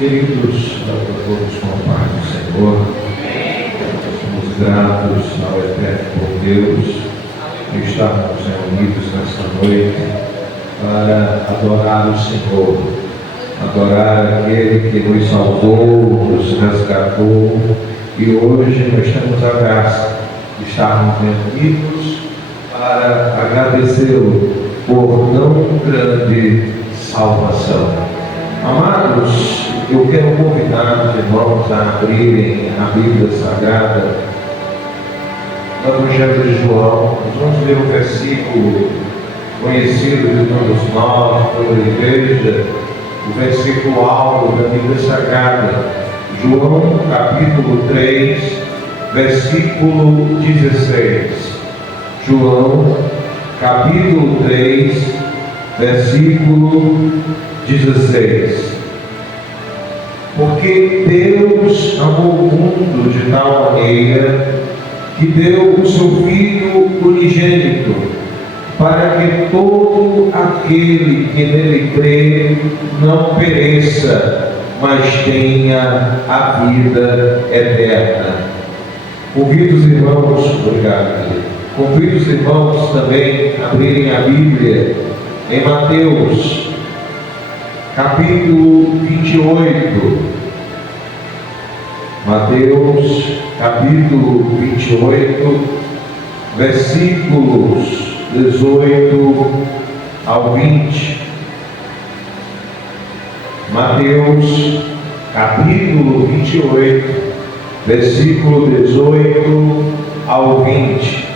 Queridos, a todos com a paz do Senhor, somos gratos ao Eterno por Deus de estarmos reunidos nesta noite para adorar o Senhor, adorar aquele que nos salvou, nos resgatou, e hoje nós temos a graça de estarmos reunidos para agradecê-lo por tão grande salvação. Amados, eu quero convidar os irmãos a abrirem a Bíblia Sagrada no Evangelho de João. Nós vamos ler o versículo conhecido de todos nós, toda a igreja, o versículo alvo da Bíblia Sagrada, João capítulo 3, versículo 16. João capítulo 3, versículo 16. Porque Deus amou o mundo de tal maneira que deu o seu Filho unigênito, para que todo aquele que nele crê não pereça, mas tenha a vida eterna. Convido os irmãos, obrigado. Convido os irmãos também a abrirem a Bíblia em Mateus capítulo 28. Mateus capítulo 28, versículos 18 ao 20. Mateus capítulo 28, versículo 18 ao 20.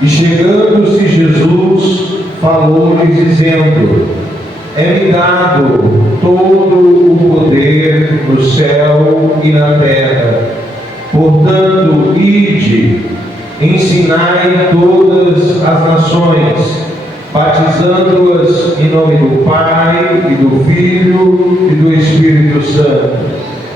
E chegando-se Jesus, falou-lhes dizendo: é-me dado todo o poder no céu e na terra. Portanto, ide, ensinai todas as nações, batizando-as em nome do Pai, e do Filho, e do Espírito Santo,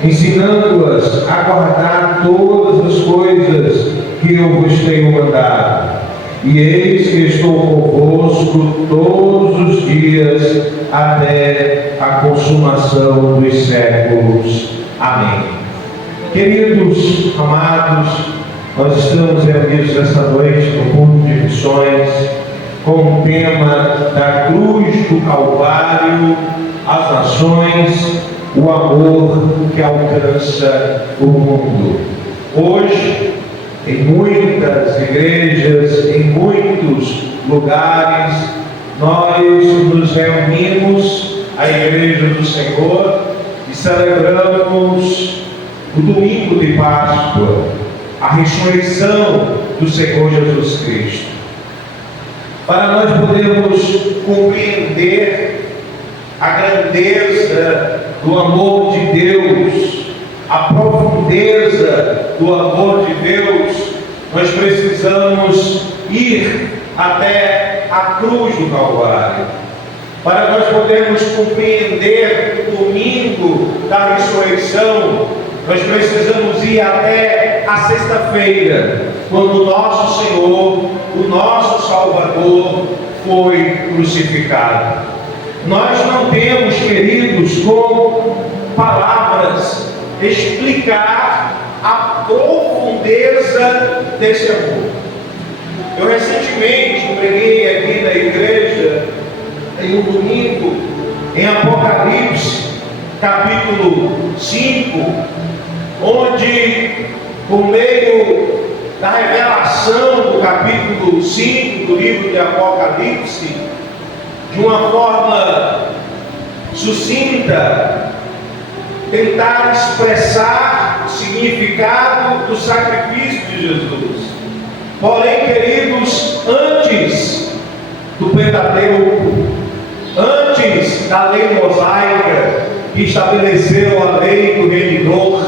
ensinando-as a guardar todas as coisas que eu vos tenho mandado. E eis que estou convosco todos os dias até a consumação dos séculos. Amém. Queridos, amados, nós estamos reunidos esta noite no culto de missões com o tema da cruz do Calvário, as nações, o amor que alcança o mundo. Hoje, em muitas igrejas, em muitos lugares, nós nos reunimos, a Igreja do Senhor, e celebramos o domingo de Páscoa, a ressurreição do Senhor Jesus Cristo. Para nós podermos compreender a grandeza do amor de Deus, a profundeza do amor de Deus, nós precisamos ir até a cruz do Calvário. Para nós podermos compreender o domingo da ressurreição, nós precisamos ir até a sexta-feira, quando o nosso Senhor, o nosso Salvador, foi crucificado. Nós não temos, queridos, com palavras, explicar a profundeza desse amor. Eu recentemente preguei aqui na igreja, em um domingo, em Apocalipse, capítulo 5, onde, por meio da revelação do capítulo 5 do livro de Apocalipse, de uma forma sucinta, tentar expressar o significado do sacrifício de Jesus. Porém, queridos, antes do Pentateuco, antes da lei mosaica que estabeleceu a lei do remidor,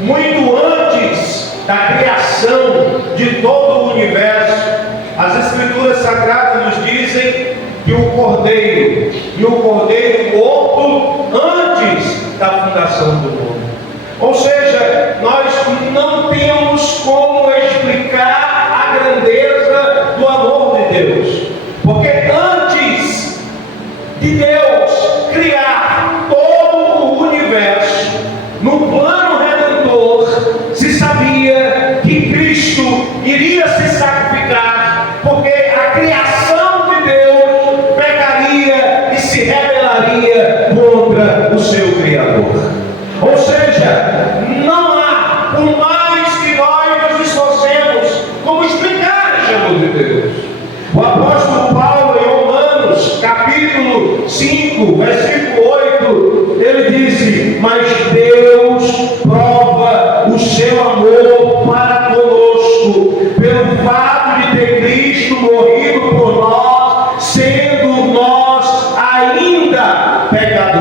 muito antes da criação de todo o universo, as Escrituras Sagradas nos dizem que o Cordeiro morto antes da fundação do mundo. Ou seja, nós não temos como explicar a grandeza do amor de Deus, porque antes de Deus criar todo o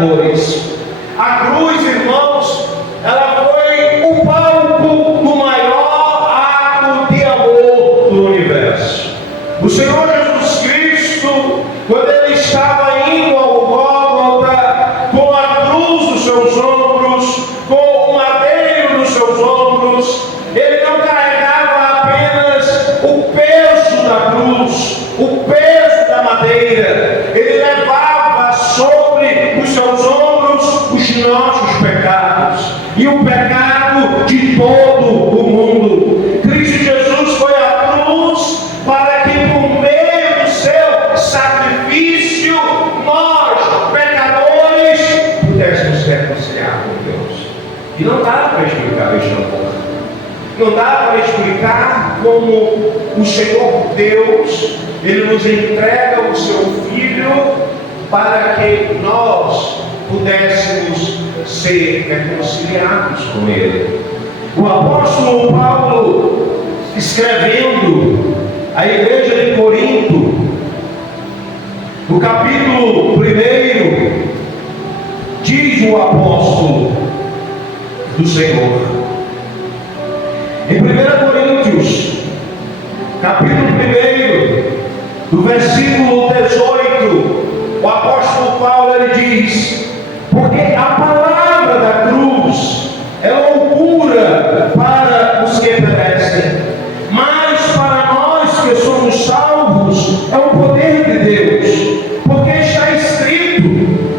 pecadores. A cruz, irmãos, ela foi o palco do maior ato de amor do universo. O Senhor Jesus Cristo, quando Ele estava indo ao Gólgota, com a cruz nos seus ombros, com o madeiro nos seus ombros, Ele não carregava apenas o peso da cruz, o peso da madeira, Ele levava sobre os seus ombros os nossos pecados e o pecado de todo o mundo. Cristo Jesus foi à cruz para que, por meio do seu sacrifício, nós, pecadores, pudéssemos se reconciliar com Deus. E não dá para explicar este amor. Não dá para explicar como o Senhor Deus, Ele nos entrega o seu Filho para que nós pudéssemos ser reconciliados com Ele. O apóstolo Paulo, escrevendo à igreja de Corinto, no capítulo 1, diz o apóstolo do Senhor, em 1 Coríntios, capítulo 1, do versículo 18, o apóstolo Paulo ele diz: porque a palavra da cruz é loucura para os que perecem, mas para nós que somos salvos é o poder de Deus. Porque está escrito: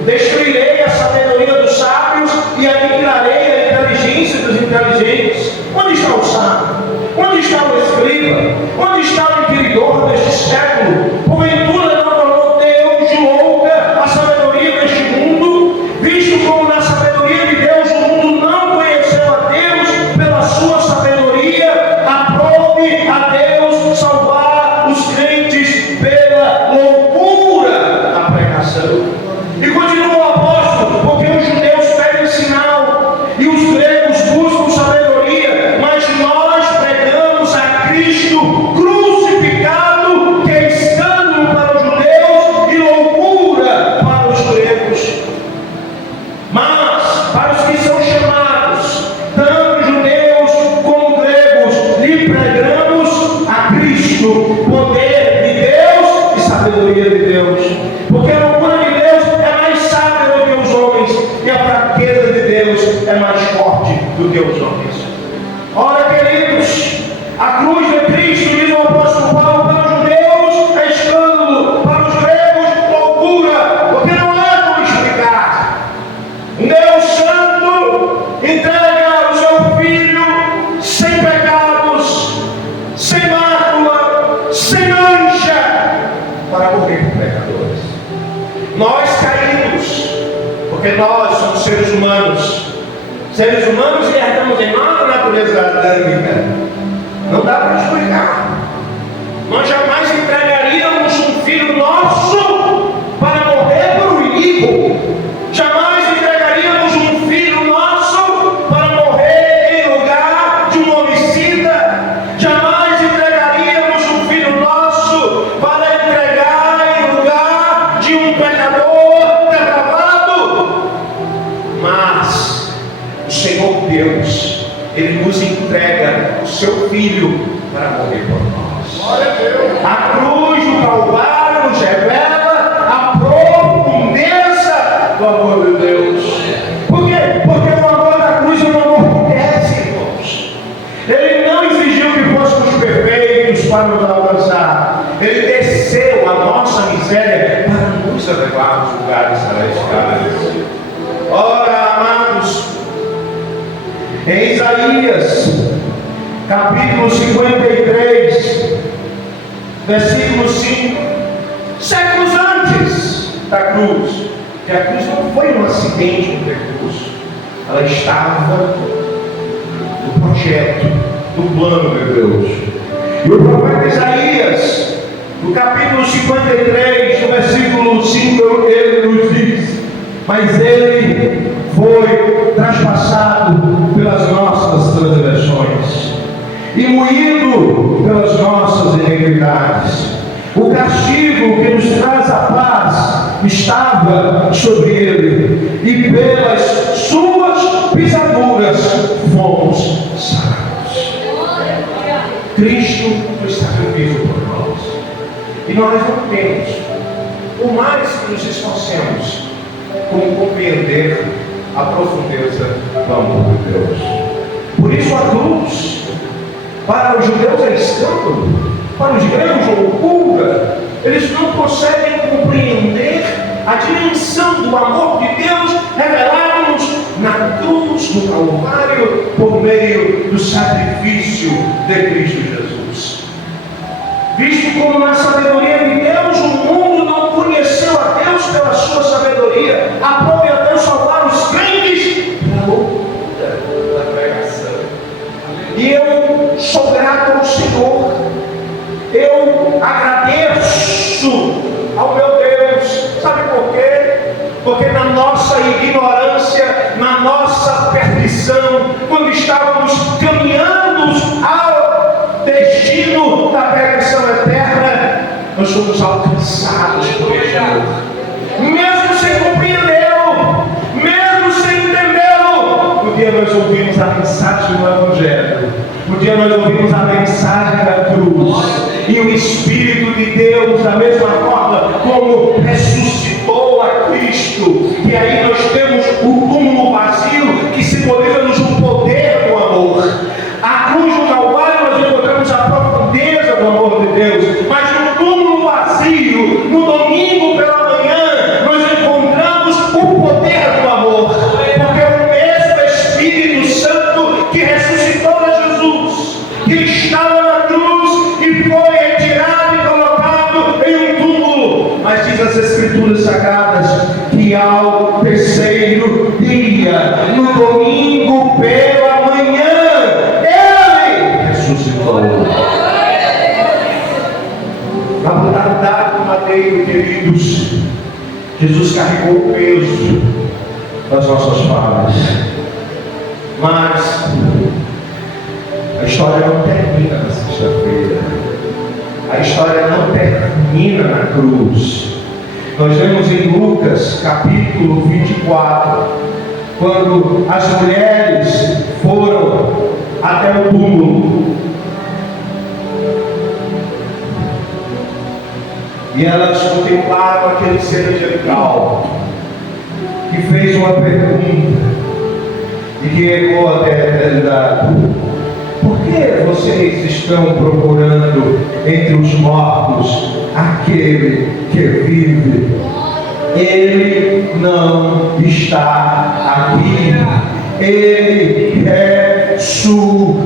destruirei a sabedoria dos sábios e aniquilarei a inteligência dos inteligentes. Onde está o sábio? Onde está o escriba? Onde está o inquiridor deste século? Porventura não tornou Deus de louca a sabedoria deste mundo, visto como na sabedoria de Deus o mundo não conheceu a Deus pela sua sabedoria, aprove a Deus salvar os crentes pela loucura da pregação. E continua o apóstolo: porque os judeus pedem sinal e os gregos buscam sabedoria, mas nós pregamos a Cristo crucificado, que é escândalo para os judeus e loucura para os gregos. Mas para os que são chamados, tanto judeus como gregos, lhe pregamos a Cristo, poder de Deus e sabedoria de Deus. Porque a loucura de Deus é mais sábia do que os homens, e a fraqueza de Deus é mais forte do que os homens. Ora, queridos, a cruz de Cristo, diz o apóstolo Paulo, para os judeus é escândalo, para os gregos loucura, porque não há como explicar. Um Deus santo entrega o seu Filho sem pecados, sem mácula, sem mancha, para morrer por pecadores. Nós caímos, porque nós somos seres humanos que herdamos em nossa natureza adâmica. Não dá para explicar. Nós jamais entregaríamos um filho nosso para morrer por um inimigo. Jamais entregaríamos um filho nosso para morrer em lugar de um homicida. Jamais entregaríamos um filho nosso para entregar em lugar de um pecador depravado. Mas o Senhor Deus, Ele nos entrega o seu Filho para morrer por nós. A cruz do Calvário nos revela a profundeza do amor de Deus. Por quê? Porque o amor da cruz é um amor que desce, irmãos. Ele não exigiu que fôssemos perfeitos para nos alcançar. Ele desceu a nossa miséria para nos elevar aos lugares celestiais. Ora, amados, em Isaías, capítulo 53, versículo 5, séculos antes da cruz, que a cruz não foi um acidente no percurso, ela estava no projeto, no plano de Deus. E o profeta Isaías, no capítulo 53, no versículo 5, ele nos diz: mas ele foi traspassado pelas nossas transgressões e moído pelas nossas iniquidades. O castigo que nos traz a paz estava sobre ele, Cristo foi sacrifício por nós. E nós não temos, por mais que nos esforcemos, como compreender a profundeza do amor de Deus. Por isso a cruz, para os judeus é escândalo, para os gregos é loucura. Eles não conseguem compreender a dimensão do amor de Deus revelado-nos na cruz, no Calvário, por meio do sacrifício de Cristo Jesus. Visto como na sabedoria de Deus, o mundo não conheceu a Deus pela sua sabedoria, aprove a Deus salvar os crentes pela loucura da pregação. E eu sou grato ao Senhor, eu agradeço ao meu Deus. Sabe por quê? Porque na nossa ignorância, na nossa perdição, quando estávamos caminhando ao destino da perdição eterna, nós somos alcançados por este amor. Mesmo sem compreendê-lo, mesmo sem entendê-lo, um dia nós ouvimos a mensagem do Evangelho, um dia nós ouvimos a mensagem da cruz, e o Espírito de Deus, da mesma forma como ressuscitou a Cristo, e aí nós temos o túmulo vazio, que simboliza-nos o poder do amor. A cruz do Calvário nós encontramos a profundeza do amor de Deus, mas no túmulo vazio, no domingo pela manhã, nós encontramos o poder do amor, porque é o mesmo Espírito Santo que ressuscitou a Jesus, que estava na cruz e foi retirado e colocado em um túmulo. Mas diz as Escrituras Sagradas que ao terceiro dia, no domingo pela manhã, Ele ressuscitou. Na brutalidade do madeiro, queridos, Jesus carregou o peso das nossas falhas. Mas a história não termina na sexta-feira. A história não termina na cruz. Nós vemos em Lucas capítulo 24, quando as mulheres foram até o túmulo e elas contemplaram aquele ser angelical que fez uma pergunta e que ecoou até a eternidade: por que vocês estão procurando entre os mortos aquele que vive? Ele não está aqui. Ele ressuscitou.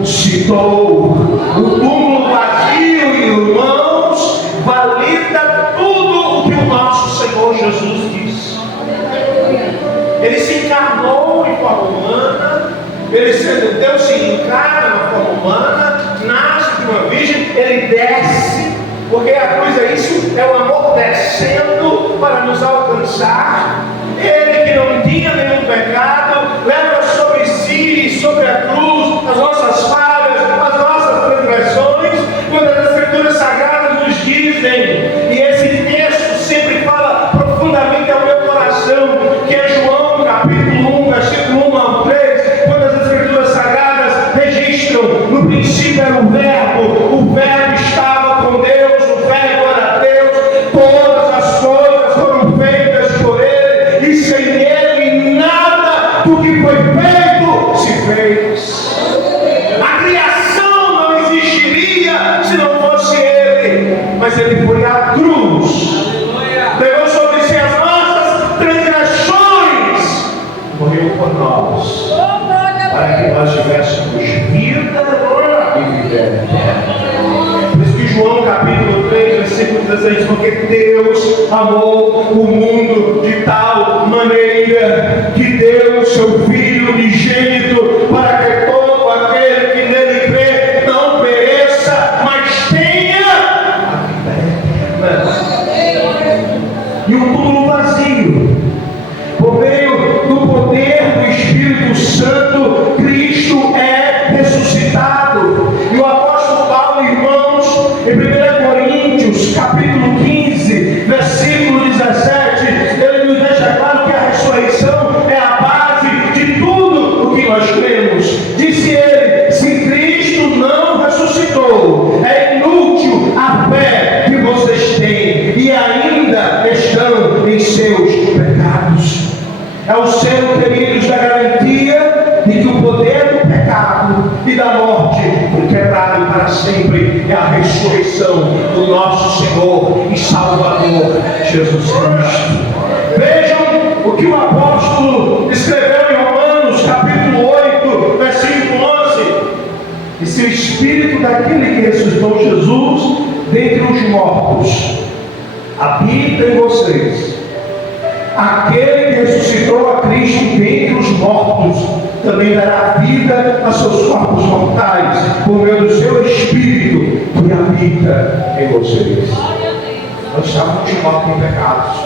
O túmulo vazio, irmãos, valida tudo o que o nosso Senhor Jesus disse. Ele se encarnou em forma humana. Ele sendo Deus, se encarna na forma humana, nasce de uma virgem, ele desce, porque a cruz é isso, é o amor descendo para nos alcançar. Ele que não tinha nenhum pecado, leva sobre si e sobre a cruz as nossas falhas, as nossas transgressões, quando as Escrituras Sagradas nos dizem, e esse texto sempre fala profundamente ao meu coração, que é João capítulo 1, versículo 1 ao 3, no princípio era o verbo estava com Deus, o verbo era Deus, todas as coisas foram feitas por Ele, e sem Ele nada do que foi feito se fez. A criação não existiria se não fosse Ele, mas Ele foi à cruz, levou sobre si as nossas transgressões, morreu por nós, para que nós tivéssemos vida e vida eterna. Por isso que João capítulo 3, versículo 16, porque Deus amou o mundo de tal maneira que deu o seu Filho unigênito, para que todo aquele que nele crê não pereça, mas tenha a vida eterna. E o túmulo vazio, por meio do poder do Espírito Santo, Cristo é ressuscitado. E o apóstolo Paulo, irmãos, em 1 Coríntios capítulo 15, versículo 17, ele nos deixa claro que a ressurreição é a base de tudo o que nós queridos, da garantia de que o poder do pecado e da morte foi quebrado para sempre. É a ressurreição do nosso Senhor e Salvador Jesus Cristo. Vejam o que o apóstolo escreveu em Romanos capítulo 8, versículo 11. E se o Espírito daquele que ressuscitou Jesus dentre os mortos habita em vocês, aquele que ressuscitou a Cristo dentre os mortos também dará vida a seus corpos mortais, por meio do seu Espírito que habita em vocês. Nós estávamos mortos em pecados.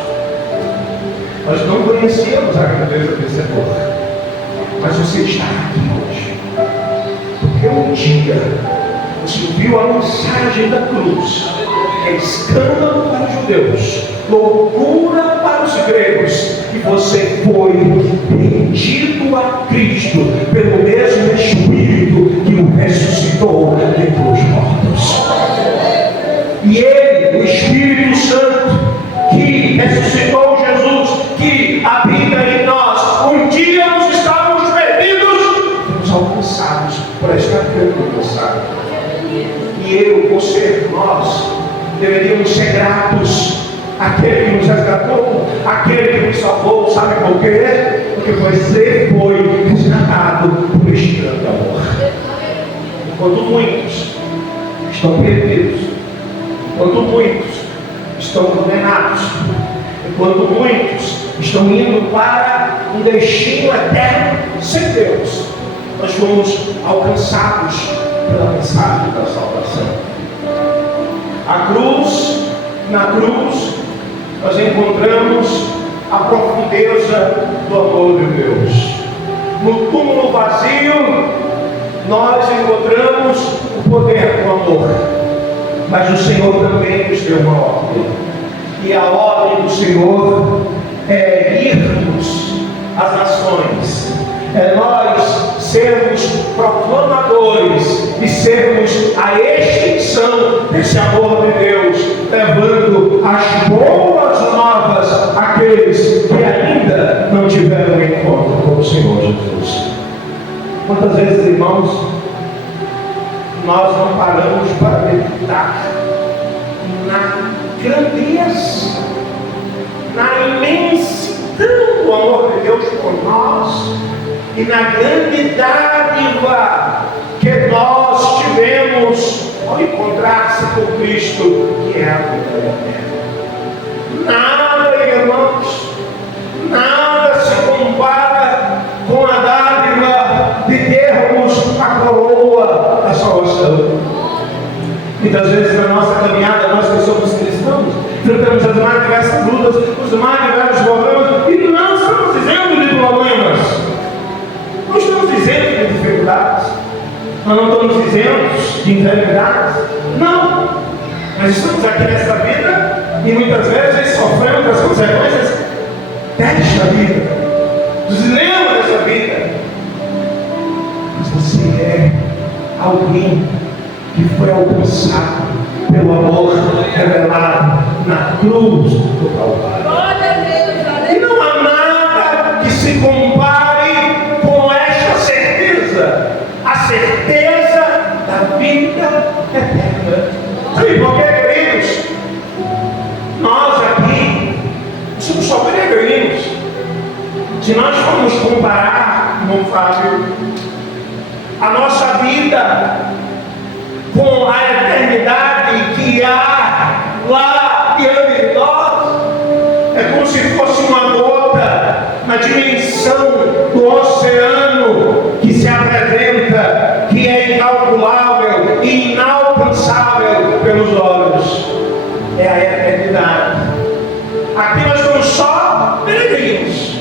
Nós não conhecíamos a grandeza vencedora. Mas você está aqui hoje porque um dia você ouviu a mensagem da cruz, que é escândalo para os judeus, loucura para os gregos, e você foi rendido a Cristo pelo mesmo Espírito que o ressuscitou dentre os mortos. E Ele, o Espírito Santo, que ressuscitou Jesus, que habita em nós, um dia nós estávamos perdidos, fomos alcançados por esta grande mensagem. E eu, você, nós deveríamos ser gratos àquele que nos resgatou, àquele que nos salvou. Sabe por quê? Porque você foi resgatado por este grande amor. Enquanto muitos estão perdidos, enquanto muitos estão condenados, enquanto muitos estão indo para um destino eterno sem Deus, nós fomos alcançados pela mensagem da salvação. Na cruz, nós encontramos a profundeza do amor de Deus. No túmulo vazio, nós encontramos o poder do amor. Mas o Senhor também nos deu uma ordem. E a ordem do Senhor é irmos às nações. É nós sermos proclamadores e sermos a extensão desse amor de Deus, levando as boas novas àqueles que ainda não tiveram encontro com o Senhor Jesus. Quantas vezes, irmãos, nós não paramos para meditar na grandeza, na imensidão do amor de Deus por nós e na grande dádiva que nós tivemos ao encontrar-se com Cristo, que é a vida eterna. Nada, irmãos, nada se compara com a dádiva de termos a coroa da salvação. Muitas vezes na nossa caminhada, nós que somos cristãos, enfrentamos as mais diversas lutas, os mais diversos problemas, e não estamos dizendo de problemas, não estamos dizendo de dificuldades, nós não estamos dizendo de enfermidades, não. Nós estamos aqui nesta vida e muitas vezes sofremos as consequências desta vida, dos dilemas desta vida. Mas você é alguém que foi alcançado pelo amor revelado na cruz do Calvário. E não há nada que se compare com esta certeza, a certeza da vida eterna. Sabe por quê, queridos? Nós aqui somos só peregrinos. Se nós formos comparar, irmão Fábio, a nossa vida com a eternidade que há lá diante de nós, é como se fosse uma gota na dimensão do oceano que se apresenta, que é incalculável e inalcançável pelos olhos. É a eternidade. Aqui nós somos só peregrinos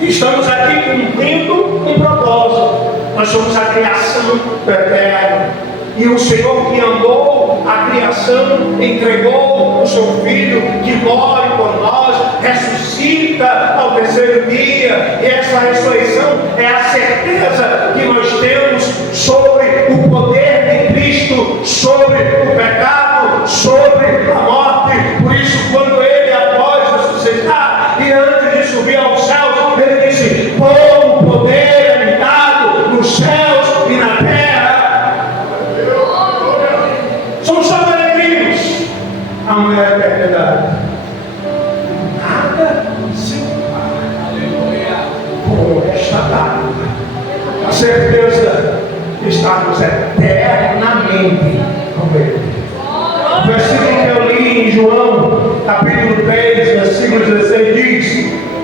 e estamos aqui cumprindo um propósito. Nós somos a criação do eterno. E o Senhor que amou a criação, entregou o seu Filho, que morre por nós, ressuscita ao terceiro dia. E essa ressurreição é a certeza que nós temos sobre o poder de Cristo, sobre o pecado, sobre a morte. Por isso, quando Ele, após ressuscitar e antes de subir aos céus, Ele disse: certeza de estarmos eternamente com Ele. O versículo que eu li em João, capítulo 3, versículo 16, diz: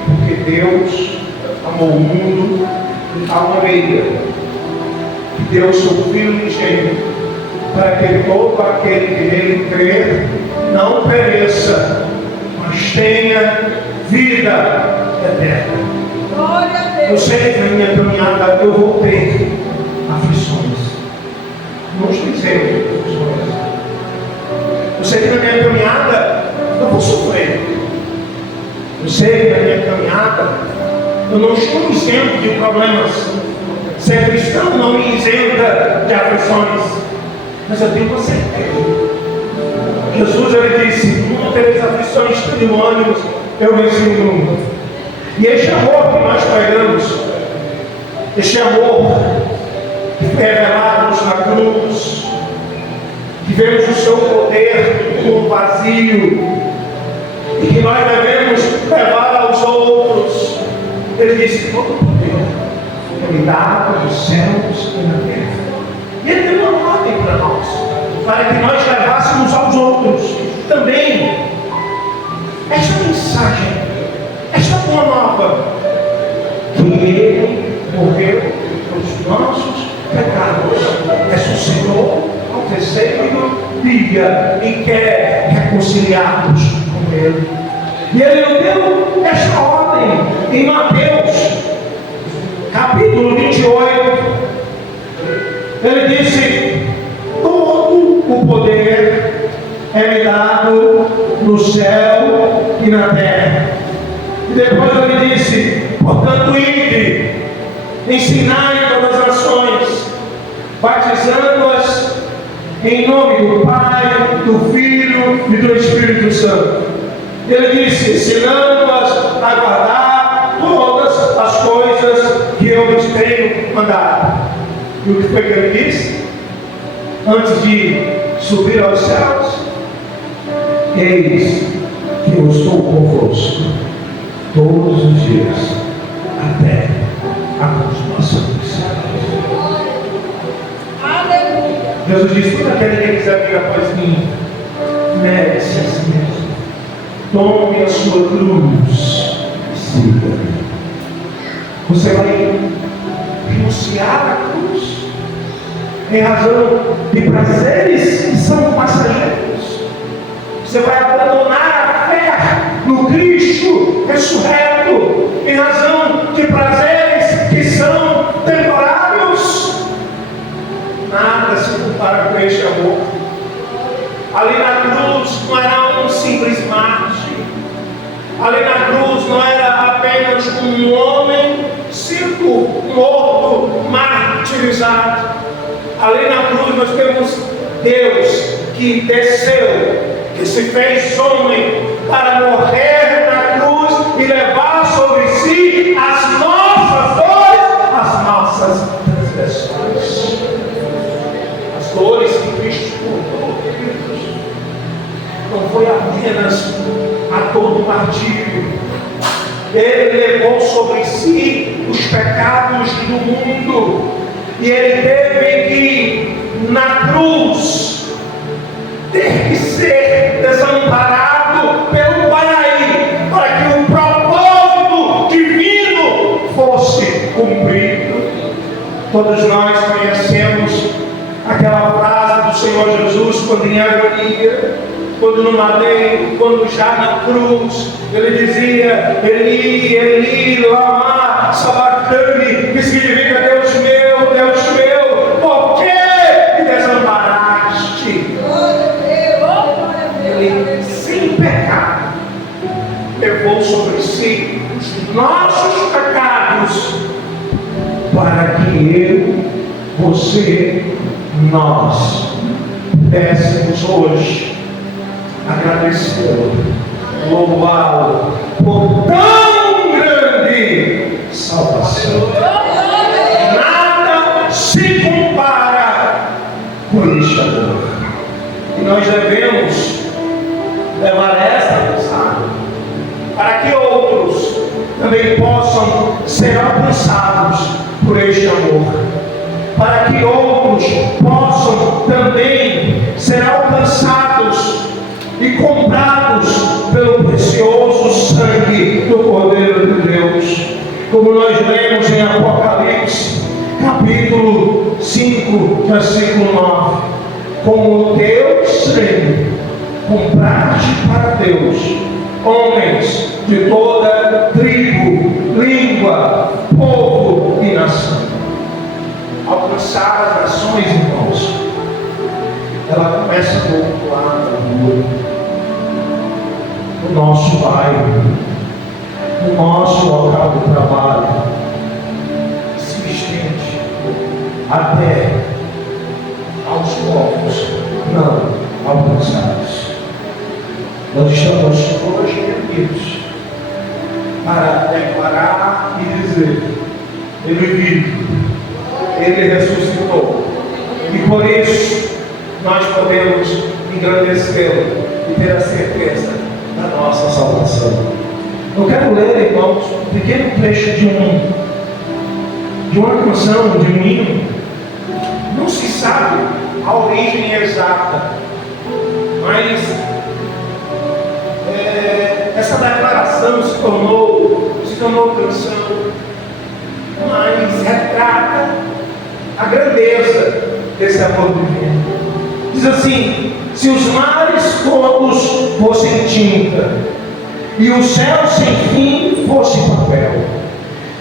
porque Deus amou o mundo de tal maneira que deu o seu Filho unigênito, para que todo aquele que nele crer não pereça, mas tenha vida eterna. Eu sei que na minha caminhada eu vou ter aflições. Não estou dizendo aflições. Eu sei que na minha caminhada eu vou sofrer. Eu sei que na minha caminhada eu não estou isento de problemas. Ser cristão não me isenta de aflições. Mas eu tenho uma certeza. Jesus, ele disse: não tereis aflições, tenho ânimo, eu venci o mundo. E este amor que nós pregamos, este amor que foi revelado na cruz, que vemos o seu poder como vazio, e que nós devemos levar aos outros. Ele disse: todo o poder é me dado nos céus e na terra. E ele deu uma ordem para nós, para que nós levássemos aos outros também esta mensagem, esta boa nova, que ele morreu pelos nossos pecados, ressuscitou ao terceiro dia e quer reconciliar-nos com ele. E ele deu esta ordem em Mateus capítulo 28. Ele disse: todo o poder é me dado no céu e na terra. E depois ele disse: portanto, ide, ensinai todas as nações, batizando-as em nome do Pai, do Filho e do Espírito Santo. Ele disse: ensinando-as a guardar todas as coisas que eu lhes tenho mandado. E o que foi que ele disse? Antes de subir aos céus: eis que eu estou convosco todos os dias, até a consumação dos séculos. Jesus disse: todo aquele que quiser vir após mim, negue-se a si mesmo, tome a sua cruz e siga-me. Você vai renunciar à cruz em razão de prazeres que são passageiros. Você vai abandonar a fé no Cristo ressurreto em razão de prazeres que são temporários. Nada se compara com este amor. Ali na cruz não era um simples mártir. Ali na cruz não era apenas um homem sido morto, martirizado. Ali na cruz nós temos Deus que desceu, que se fez homem para morrer na cruz e levar sobre si as nossas dores, as nossas transgressões. As dores que Cristo suportou, queridos, não foi apenas a dor do martírio. Ele levou sobre si os pecados do mundo. E ele teve que, na cruz, ter que ser desamparado pelo Pai, para que o propósito divino fosse cumprido. Todos nós conhecemos aquela frase do Senhor Jesus quando em agonia, quando no madeiro, quando já na cruz, ele dizia: Eli, Eli, lama sabachthani, que significa: Deus meu, por que me desamparaste? Ele, sem pecado, levou sobre si os nossos pecados, para que eu, você, nós pudéssemos hoje agradecê-lo, louvá-lo por tão grande salvação. Nada se compara com este amor. E nós devemos levar esta mensagem para que outros também possam ser alcançados por este amor. para que outros possam também ser alcançados e comprados pelo precioso sangue do Cordeiro de Deus. Como nós lemos em Apocalipse, capítulo 5, versículo 9: com o teu sangue compraste para Deus homens de toda tribo, língua, povo e nação. Alcançar as nações, irmãos, ela começa do outro lado da rua, no nosso bairro, no nosso local de trabalho, se estende até aos povos não alcançados. Nós estamos hoje reunidos para declarar e dizer: Ele vive, Ele ressuscitou, e por isso nós podemos engrandecê-lo e ter a certeza da nossa salvação. Eu quero ler, irmãos, um pequeno trecho de uma canção, de um hino. Não se sabe a origem exata, mas essa declaração se tornou canção, mas retrata a grandeza desse amor divino. Diz assim: se os mares todos fossem tinta, e o céu sem fim fosse papel,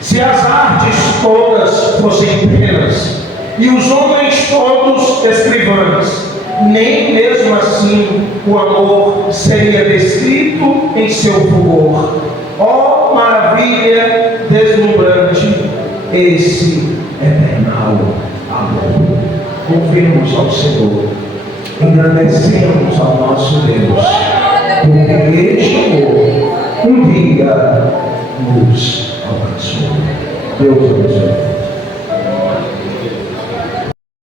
se as artes todas fossem penas, e os homens todos escrivãs, nem mesmo assim o amor seria descrito em seu fulgor. Ó maravilha deslumbrante, esse eternal amor. Confiemos ao Senhor, engrandecemos ao nosso Deus, porque este amor um dia nos alcançou. Deus abençoe.